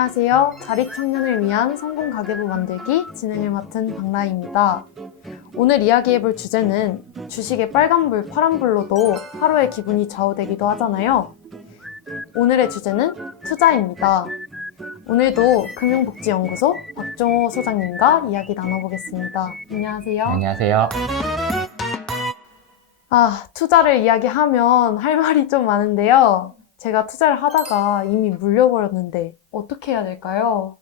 안녕하세요. 자립 청년을 위한 성공 가계부 만들기 진행을 맡은 박라희입니다. 오늘 이야기해볼 주제는 주식의 빨간불, 파란불로도 하루의 기분이 좌우되기도 하잖아요. 오늘의 주제는 투자입니다. 오늘도 금융복지연구소 박종호 소장님과 이야기 나눠보겠습니다. 안녕하세요. 안녕하세요. 투자를 이야기하면 할 말이 좀 많은데요. 제가 투자를 하다가 이미 물려버렸는데 어떻게 해야 될까요?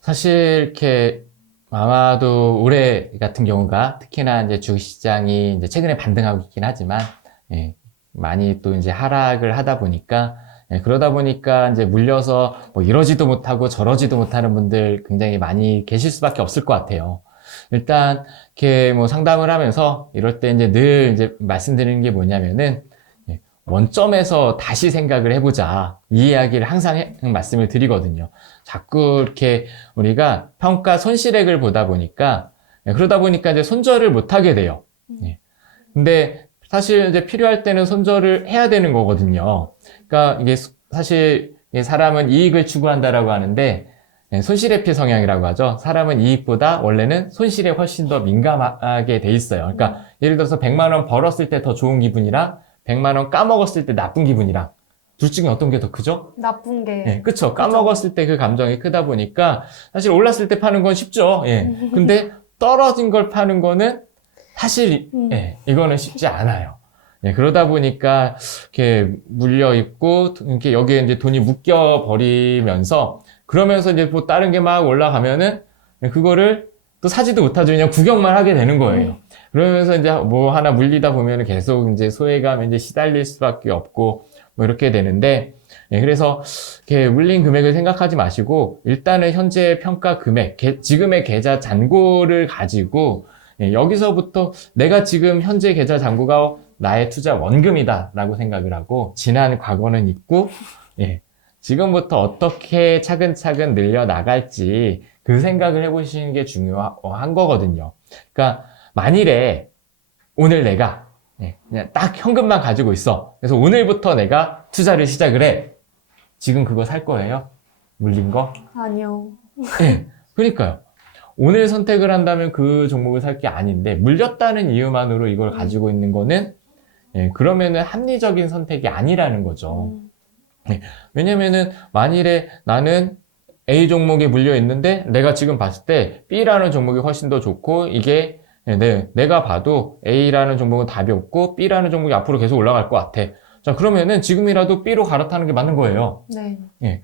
사실 이렇게 아마도 올해 같은 경우가 특히나 이제 주식시장이 이제 최근에 반등하고 있긴 하지만 많이 또 이제 하락을 하다 보니까 그러다 보니까 이제 물려서 뭐 이러지도 못하고 저러지도 못하는 분들 굉장히 많이 계실 수밖에 없을 것 같아요. 일단 이렇게 뭐 상담을 하면서 이럴 때 이제 늘 이제 말씀드리는 게 뭐냐면은 원점에서 다시 생각을 해보자. 이 이야기를 항상 말씀을 드리거든요. 자꾸 이렇게 우리가 평가 손실액을 보다 보니까, 그러다 보니까 이제 손절을 못 하게 돼요. 근데 사실 이제 필요할 때는 손절을 해야 되는 거거든요. 그러니까 이게 사실 사람은 이익을 추구한다라고 하는데, 손실회피 성향이라고 하죠. 사람은 이익보다 원래는 손실에 훨씬 더 민감하게 돼 있어요. 그러니까 예를 들어서 100만 원 벌었을 때 더 좋은 기분이랑 100만 원 까먹었을 때 나쁜 기분이랑 둘 중에 어떤 게 더 크죠? 나쁜 게. 그쵸. 까먹었을 때 그 감정이 크다 보니까 사실 올랐을 때 파는 건 쉽죠. 근데 떨어진 걸 파는 거는 사실 이거는 쉽지 않아요. 그러다 보니까 이렇게 물려 있고 이렇게 여기에 이제 돈이 묶여 버리면서 그러면서 이제 뭐 다른 게 막 올라가면은 그거를 또 사지도 못하죠. 그냥 구경만 하게 되는 거예요. 그러면서 이제 뭐 하나 물리다 보면 계속 이제 소외감에 이제 시달릴 수밖에 없고 뭐 이렇게 되는데, 그래서 이렇게 물린 금액을 생각하지 마시고 일단은 현재 평가 금액, 지금의 계좌 잔고를 가지고 여기서부터 내가 지금 현재 계좌 잔고가 나의 투자 원금이다라고 생각을 하고 지난 과거는 있고 지금부터 어떻게 차근차근 늘려 나갈지 그 생각을 해보시는 게 중요한 거거든요. 그러니까 만일에 오늘 내가 그냥 딱 현금만 가지고 있어. 그래서 오늘부터 내가 투자를 시작을 해. 지금 그거 살 거예요? 물린 거? 아니요. 그러니까요. 오늘 선택을 한다면 그 종목을 살 게 아닌데 물렸다는 이유만으로 이걸 가지고 있는 거는 그러면은 합리적인 선택이 아니라는 거죠. 왜냐면은 만일에 나는 A 종목에 물려 있는데 내가 지금 봤을 때 B라는 종목이 훨씬 더 좋고 이게 내가 봐도 A라는 종목은 답이 없고 B라는 종목이 앞으로 계속 올라갈 것 같아. 자, 그러면은 지금이라도 B로 갈아타는 게 맞는 거예요. 네.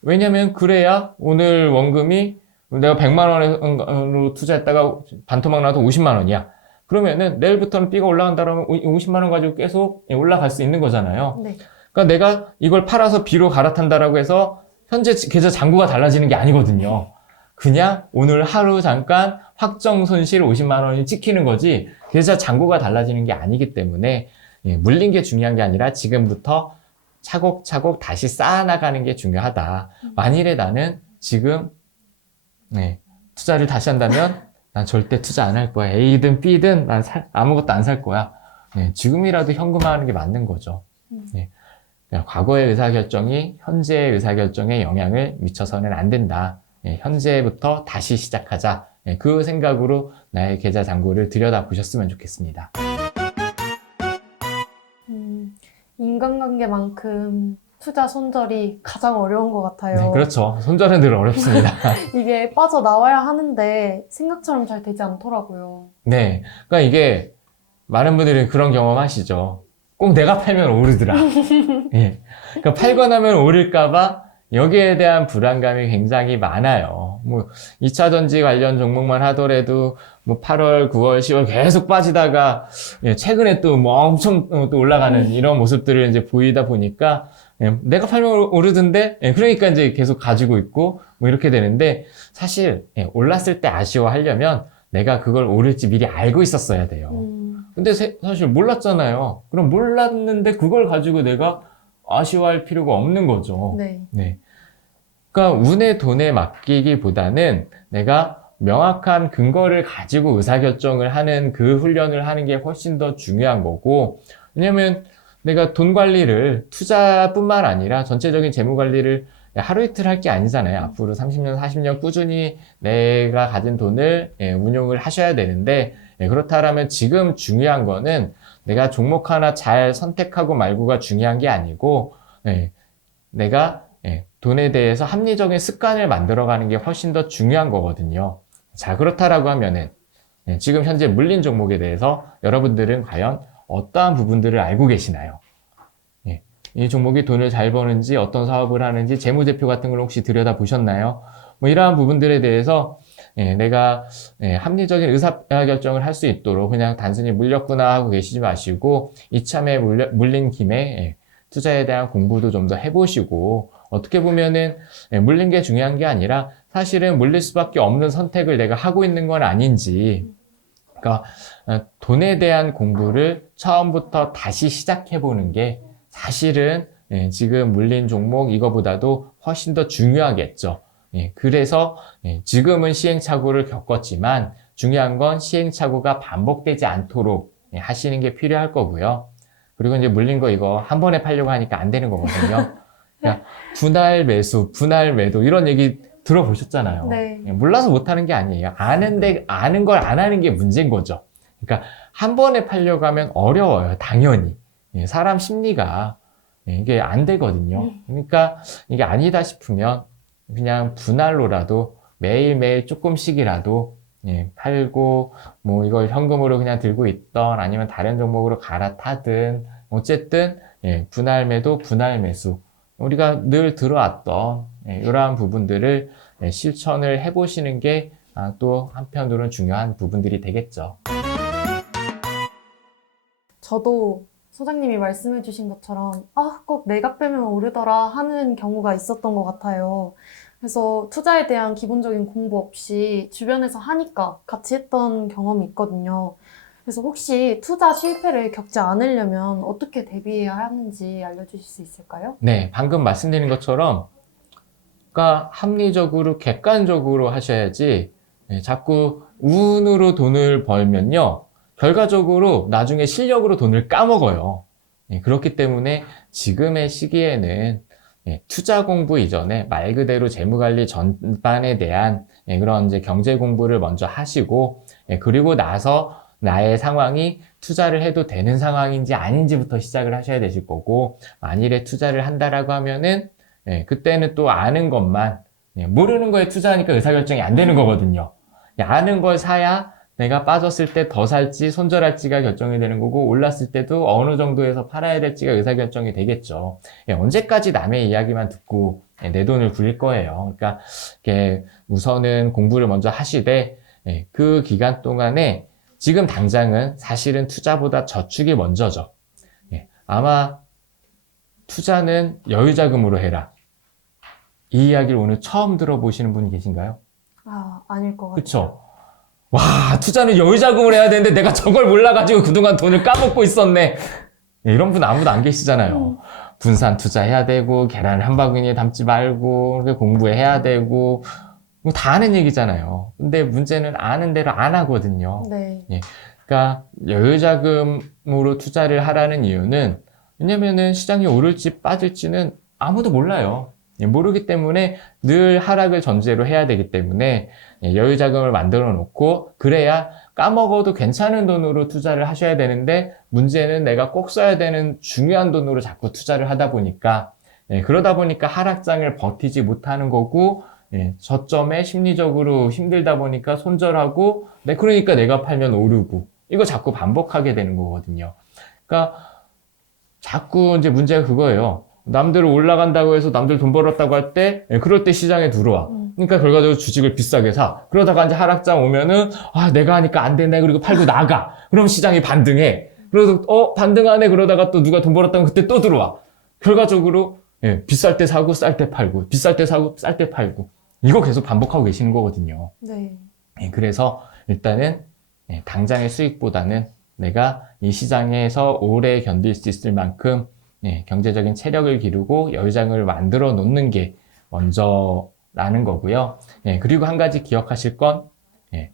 왜냐면 그래야 오늘 원금이 내가 100만 원으로 투자했다가 반토막 나도 50만 원이야. 그러면은 내일부터는 B가 올라간다면 50만 원 가지고 계속 올라갈 수 있는 거잖아요. 네. 그러니까 내가 이걸 팔아서 B로 갈아탄다라고 해서 현재 계좌 잔고가 달라지는 게 아니거든요. 그냥 오늘 하루 잠깐 확정 손실 50만 원이 찍히는 거지 계좌 잔고가 달라지는 게 아니기 때문에 물린 게 중요한 게 아니라 지금부터 차곡차곡 다시 쌓아나가는 게 중요하다. 만일에 나는 지금 투자를 다시 한다면 난 절대 투자 안 할 거야. A든 B든 난 아무것도 안 살 거야. 지금이라도 현금화하는 게 맞는 거죠. 과거의 의사결정이 현재의 의사결정에 영향을 미쳐서는 안 된다. 현재부터 다시 시작하자. 그 생각으로 나의 계좌 잔고를 들여다보셨으면 좋겠습니다. 인간관계만큼 투자 손절이 가장 어려운 것 같아요. 네, 그렇죠. 손절은 늘 어렵습니다. 이게 빠져나와야 하는데 생각처럼 잘 되지 않더라고요. 네. 그러니까 이게 많은 분들이 그런 경험 하시죠. 꼭 내가 팔면 오르더라. 그러니까 팔고 나면 오를까봐 여기에 대한 불안감이 굉장히 많아요. 뭐 2차 전지 관련 종목만 하더라도 뭐 8월, 9월, 10월 계속 빠지다가 최근에 또 뭐 엄청 또 올라가는 이런 모습들을 이제 보이다 보니까 내가 팔면 오르던데 그러니까 이제 계속 가지고 있고 뭐 이렇게 되는데 사실 올랐을 때 아쉬워하려면 내가 그걸 오를지 미리 알고 있었어야 돼요. 근데 사실 몰랐잖아요. 그럼 몰랐는데 그걸 가지고 내가 아쉬워할 필요가 없는 거죠. 네. 그러니까 운에 돈에 맡기기보다는 내가 명확한 근거를 가지고 의사결정을 하는 그 훈련을 하는 게 훨씬 더 중요한 거고, 왜냐면 내가 돈 관리를 투자뿐만 아니라 전체적인 재무 관리를 하루 이틀 할 게 아니잖아요. 앞으로 30년, 40년 꾸준히 내가 가진 돈을 운용을 하셔야 되는데, 그렇다면 지금 중요한 거는 내가 종목 하나 잘 선택하고 말고가 중요한 게 아니고, 내가 돈에 대해서 합리적인 습관을 만들어가는 게 훨씬 더 중요한 거거든요. 자, 그렇다라고 하면은 지금 현재 물린 종목에 대해서 여러분들은 과연 어떠한 부분들을 알고 계시나요? 이 종목이 돈을 잘 버는지, 어떤 사업을 하는지, 재무제표 같은 걸 혹시 들여다보셨나요? 뭐 이러한 부분들에 대해서 내가 합리적인 의사결정을 할 수 있도록 그냥 단순히 물렸구나 하고 계시지 마시고 이참에 물린 김에 투자에 대한 공부도 좀 더 해보시고, 어떻게 보면은 물린 게 중요한 게 아니라 사실은 물릴 수밖에 없는 선택을 내가 하고 있는 건 아닌지, 그러니까 돈에 대한 공부를 처음부터 다시 시작해보는 게 사실은 지금 물린 종목 이거보다도 훨씬 더 중요하겠죠. 그래서 지금은 시행착오를 겪었지만 중요한 건 시행착오가 반복되지 않도록 하시는 게 필요할 거고요. 그리고 이제 물린 거 이거 한 번에 팔려고 하니까 안 되는 거거든요. 그러니까 분할 매수, 분할 매도 이런 얘기 들어보셨잖아요. 네. 몰라서 못하는 게 아니에요. 아는데 아는 걸 안 하는 게 문제인 거죠. 그러니까 한 번에 팔려고 하면 어려워요. 당연히. 사람 심리가 이게 안 되거든요. 그러니까 이게 아니다 싶으면 그냥 분할로라도 매일매일 조금씩이라도 팔고, 뭐 이걸 현금으로 그냥 들고 있던 아니면 다른 종목으로 갈아타든 어쨌든 분할 매도, 분할 매수 우리가 늘 들어왔던 이러한 부분들을 실천을 해보시는 게 또 한편으로는 중요한 부분들이 되겠죠. 저도 소장님이 말씀해 주신 것처럼 꼭 내가 빼면 오르더라 하는 경우가 있었던 것 같아요. 그래서 투자에 대한 기본적인 공부 없이 주변에서 하니까 같이 했던 경험이 있거든요. 그래서 혹시 투자 실패를 겪지 않으려면 어떻게 대비해야 하는지 알려주실 수 있을까요? 네, 방금 말씀드린 것처럼 그러니까 합리적으로 객관적으로 하셔야지 자꾸 운으로 돈을 벌면요 결과적으로 나중에 실력으로 돈을 까먹어요. 그렇기 때문에 지금의 시기에는 투자 공부 이전에 말 그대로 재무관리 전반에 대한 그런 이제 경제 공부를 먼저 하시고, 그리고 나서 나의 상황이 투자를 해도 되는 상황인지 아닌지부터 시작을 하셔야 되실 거고, 만일에 투자를 한다라고 하면은 그때는 또 아는 것만, 모르는 거에 투자하니까 의사결정이 안 되는 거거든요. 아는 걸 사야 내가 빠졌을 때 더 살지 손절할지가 결정이 되는 거고, 올랐을 때도 어느 정도에서 팔아야 될지가 의사결정이 되겠죠. 언제까지 남의 이야기만 듣고 내 돈을 굴릴 거예요. 그러니까 우선은 공부를 먼저 하시되, 그 기간 동안에 지금 당장은 사실은 투자보다 저축이 먼저죠. 아마 투자는 여유자금으로 해라. 이 이야기를 오늘 처음 들어보시는 분이 계신가요? 아닐 것 같아요. 그쵸? 와, 투자는 여유자금을 해야 되는데 내가 저걸 몰라가지고 그동안 돈을 까먹고 있었네. 이런 분 아무도 안 계시잖아요. 분산 투자해야 되고, 계란 한 바구니에 담지 말고, 공부해야 되고, 뭐 다 아는 얘기잖아요. 근데 문제는 아는 대로 안 하거든요. 네. 그러니까 여유자금으로 투자를 하라는 이유는, 왜냐면은 시장이 오를지 빠질지는 아무도 몰라요. 모르기 때문에 늘 하락을 전제로 해야 되기 때문에 여유자금을 만들어 놓고, 그래야 까먹어도 괜찮은 돈으로 투자를 하셔야 되는데, 문제는 내가 꼭 써야 되는 중요한 돈으로 자꾸 투자를 하다 보니까, 그러다 보니까 하락장을 버티지 못하는 거고, 저점에 심리적으로 힘들다 보니까 손절하고, 그러니까 내가 팔면 오르고, 이거 자꾸 반복하게 되는 거거든요. 그러니까 자꾸 이제 문제가 그거예요. 남들 올라간다고 해서 남들 돈 벌었다고 할 때, 그럴 때 시장에 들어와. 그러니까 결과적으로 주식을 비싸게 사. 그러다가 이제 하락장 오면은, 내가 하니까 안 되네. 그리고 팔고 나가. 그럼 시장이 반등해. 그래서, 반등하네. 그러다가 또 누가 돈 벌었다면 그때 또 들어와. 결과적으로, 비쌀 때 사고, 쌀 때 팔고, 비쌀 때 사고, 쌀 때 팔고. 이거 계속 반복하고 계시는 거거든요. 네. 그래서 일단은, 당장의 수익보다는 내가 이 시장에서 오래 견딜 수 있을 만큼 경제적인 체력을 기르고 여유장을 만들어 놓는 게 먼저라는 거고요. 그리고 한 가지 기억하실 건,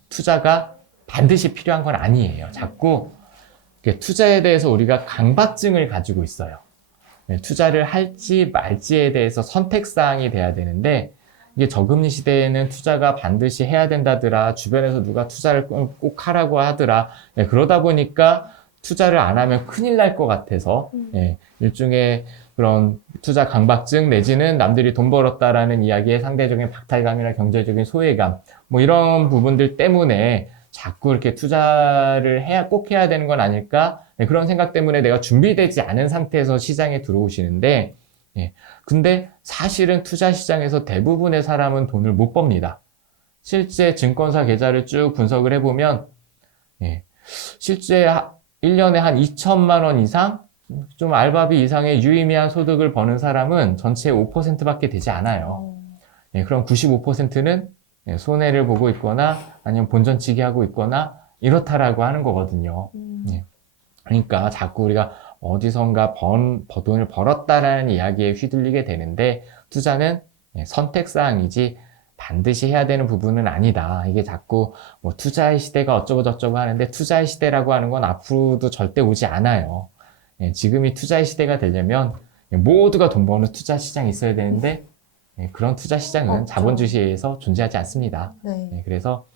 투자가 반드시 필요한 건 아니에요. 자꾸 투자에 대해서 우리가 강박증을 가지고 있어요. 투자를 할지 말지에 대해서 선택사항이 돼야 되는데, 이게 저금리 시대에는 투자가 반드시 해야 된다더라, 주변에서 누가 투자를 꼭 하라고 하더라, 그러다 보니까 투자를 안 하면 큰일 날 것 같아서 일종의 그런 투자 강박증 내지는 남들이 돈 벌었다라는 이야기에 상대적인 박탈감이나 경제적인 소외감, 뭐 이런 부분들 때문에 자꾸 이렇게 투자를 꼭 해야 되는 건 아닐까? 그런 생각 때문에 내가 준비되지 않은 상태에서 시장에 들어오시는데, 근데 사실은 투자 시장에서 대부분의 사람은 돈을 못 법니다. 실제 증권사 계좌를 쭉 분석을 해보면, 실제 1년에 한 2천만 원 이상, 좀 알바비 이상의 유의미한 소득을 버는 사람은 전체의 5%밖에 되지 않아요. 그럼 95%는 손해를 보고 있거나 아니면 본전치기 하고 있거나 이렇다라고 하는 거거든요. 그러니까 자꾸 우리가 어디선가 돈을 벌었다라는 이야기에 휘둘리게 되는데, 투자는 선택사항이지 반드시 해야 되는 부분은 아니다. 이게 자꾸 뭐 투자의 시대가 어쩌고 저쩌고 하는데, 투자의 시대라고 하는 건 앞으로도 절대 오지 않아요. 지금이 투자의 시대가 되려면 모두가 돈 버는 투자 시장이 있어야 되는데, 그런 투자 시장은 자본주의에서 존재하지 않습니다. 그래서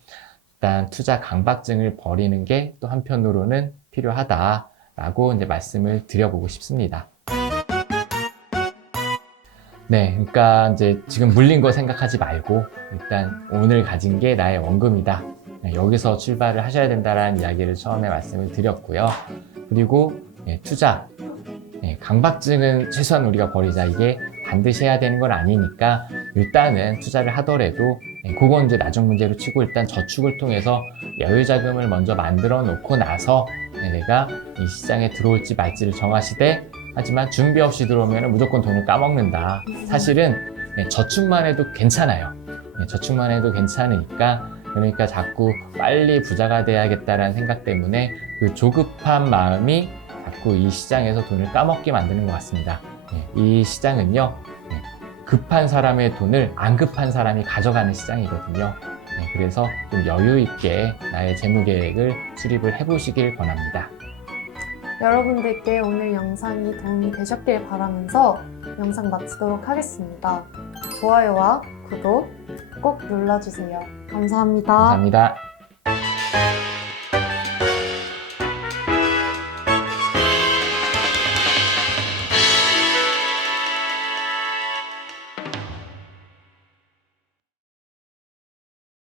일단 투자 강박증을 버리는 게 또 한편으로는 필요하다라고 이제 말씀을 드려보고 싶습니다. 그러니까 이제 지금 물린 거 생각하지 말고 일단 오늘 가진 게 나의 원금이다. 여기서 출발을 하셔야 된다라는 이야기를 처음에 말씀을 드렸고요. 그리고 투자, 강박증은 최소한 우리가 버리자. 이게 반드시 해야 되는 건 아니니까 일단은 투자를 하더라도 그건 이제 나중 문제로 치고, 일단 저축을 통해서 여유 자금을 먼저 만들어 놓고 나서 내가 이 시장에 들어올지 말지를 정하시되, 하지만 준비 없이 들어오면 무조건 돈을 까먹는다. 사실은 저축만 해도 괜찮아요. 저축만 해도 괜찮으니까, 그러니까 자꾸 빨리 부자가 돼야겠다라는 생각 때문에 그 조급한 마음이 자꾸 이 시장에서 돈을 까먹게 만드는 것 같습니다. 이 시장은요, 급한 사람의 돈을 안 급한 사람이 가져가는 시장이거든요. 그래서 좀 여유 있게 나의 재무 계획을 수립을 해보시길 권합니다. 여러분들께 오늘 영상이 도움이 되셨길 바라면서 영상 마치도록 하겠습니다. 좋아요와 구독 꼭 눌러주세요. 감사합니다. 감사합니다.